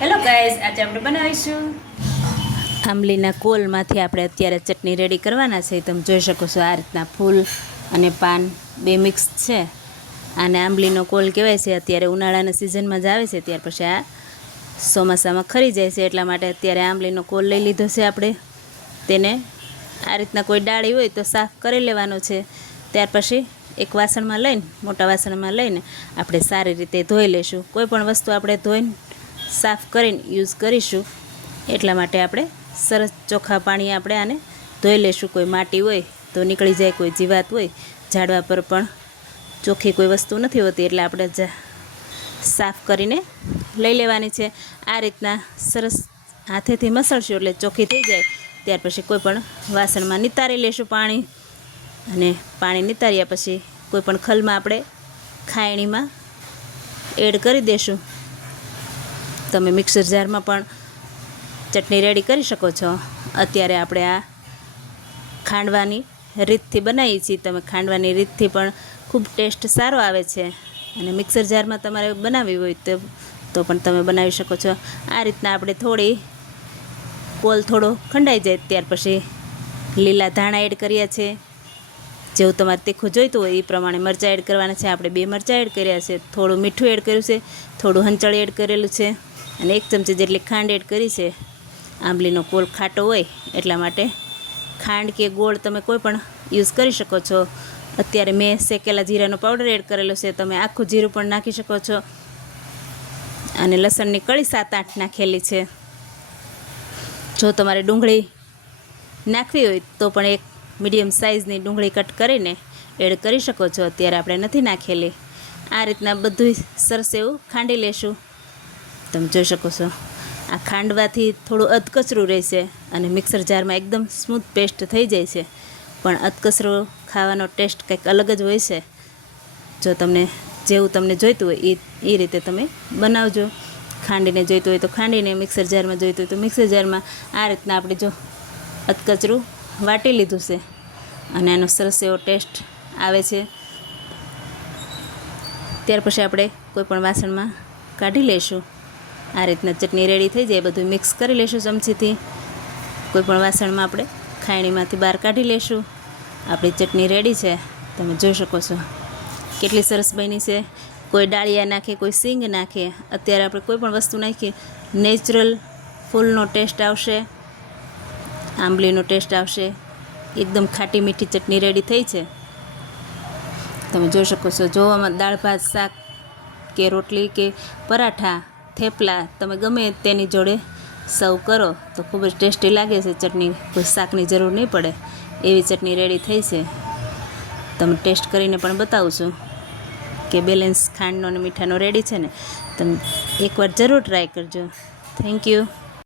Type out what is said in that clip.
Hello guys, આજે આપણે બનાવીશું આંબલીના કોલમાંથી આપણે અત્યારે ચટણી રેડી કરવાના છે. તમે જોઈ શકો છો આ રીતના ફૂલ અને પાન બે મિક્સ છે. આને આંબલીનો કોલ કહેવાય છે. અત્યારે ઉનાળાના સિઝનમાં જ આવે છે, ત્યાર પછી આ ચોમાસામાં ખરી જાય છે. એટલા માટે અત્યારે આંબલીનો કોલ લઈ લીધો છે. આપણે તેને આ રીતના કોઈ ડાળી હોય તો સાફ કરી લેવાનો છે. ત્યાર પછી એક વાસણમાં લઈને, મોટા વાસણમાં લઈને આપણે સારી રીતે ધોઈ લઈશું. કોઈ પણ વસ્તુ આપણે ધોઈને સાફ કરીને યુઝ કરીશું, એટલા માટે આપણે સરસ ચોખ્ખા પાણી આપણે આને ધોઈ લઈશું. કોઈ માટી હોય તો નીકળી જાય, કોઈ જીવાત હોય, ઝાડવા પર પણ ચોખ્ખી કોઈ વસ્તુ નથી હોતી, એટલે આપણે સાફ કરીને લઈ લેવાની છે. આ રીતના સરસ હાથેથી મસળશું એટલે ચોખ્ખી થઈ જાય. ત્યાર પછી કોઈ પણ વાસણમાં નિતારી લઈશું પાણી, અને પાણી નિતાર્યા પછી કોઈ પણ ખલમાં આપણે ખાયણીમાં એડ કરી દઈશું. તમે મિક્સર જારમાં પણ ચટણી રેડી કરી શકો છો. અત્યારે આપણે આ ખાંડવાની રીતથી બનાવીએ છીએ. તમે ખાંડવાની રીતથી પણ ખૂબ ટેસ્ટ સારો આવે છે, અને મિક્સર જારમાં તમારે બનાવવી હોય તો પણ તમે બનાવી શકો છો. આ રીતના આપણે થોડી કોલ થોડો ખંડાઈ જાય ત્યાર પછી લીલા ધાણા એડ કર્યા છે. જેવું તમારે તીખું જોઈતું હોય એ પ્રમાણે મરચાં એડ કરવાના છે. આપણે 2 મરચાં એડ કર્યા છે, થોડું મીઠું એડ કર્યું છે, થોડું હંચળ એડ કરેલું છે, અને 1 ચમચી જેટલી ખાંડ એડ કરી છે. આંબલીનો કોલ ખાટો હોય એટલા માટે ખાંડ કે ગોળ તમે કોઈ પણ યુઝ કરી શકો છો. અત્યારે મેં શેકેલા જીરાનો પાવડર એડ કરેલો છે. તમે આખું જીરું પણ નાખી શકો છો. અને લસણની કળી 7-8 નાખેલી છે. જો તમારે ડુંગળી નાખવી હોય તો પણ એક મીડિયમ સાઇઝની ડુંગળી કટ કરીને એડ કરી શકો છો. અત્યારે આપણે નથી નાખેલી. આ રીતના બધું સરસ એવું ખાંડી લેશું. તમે જોઈ શકો છો આ ખાંડવાથી થોડું અધકચરું રહેશે, અને મિક્સર જારમાં એકદમ સ્મૂથ પેસ્ટ થઈ જાય છે. પણ અધકચરો ખાવાનો ટેસ્ટ કંઈક અલગ જ હોય છે. જો તમને જેવું તમને જોઈતું હોય એ રીતે તમે બનાવજો. ખાંડીને જોઈતું હોય તો ખાંડીને, મિક્સર જારમાં જોઈતું હોય તો મિક્સર જારમાં. આ રીતના આપણે જો અધકચરું વાટી લીધું છે, અને આનો સરસ એવો ટેસ્ટ આવે છે. ત્યાર પછી આપણે કોઈ પણ વાસણમાં કાઢી લઈશું. આ રીતના ચટણી રેડી થઈ જાય, બધું મિક્સ કરી લઈશું ચમચીથી. કોઈ પણ વાસણમાં આપણે ખાયણીમાંથી બહાર કાઢી લઈશું. આપણી ચટણી રેડી છે. તમે જોઈ શકો છો કેટલી સરસ બની છે. કોઈ ડાળિયા નાખે, કોઈ સીંગ નાખે. અત્યારે આપણે કોઈ પણ વસ્તુ નાખીએ, નેચરલ ફૂલનો ટેસ્ટ આવશે, આંબલીનો ટેસ્ટ આવશે. એકદમ ખાટી મીઠી ચટણી રેડી થઈ છે. તમે જોઈ શકો છો. જો આમાં દાળ ભાત, શાક કે રોટલી કે પરાઠા, થેપલા, તમે ગમે તેની જોડે સર્વ કરો તો ખૂબ જ ટેસ્ટી લાગે છે. ચટણી કોઈ શાકની જરૂર નહીં પડે એવી ચટણી રેડી થઈ છે. તમે ટેસ્ટ કરીને પણ બતાવું છું કે બેલેન્સ ખાંડનો અને મીઠાનો રેડી છે ને. તમે એકવાર જરૂર ટ્રાય કરજો. Thank you.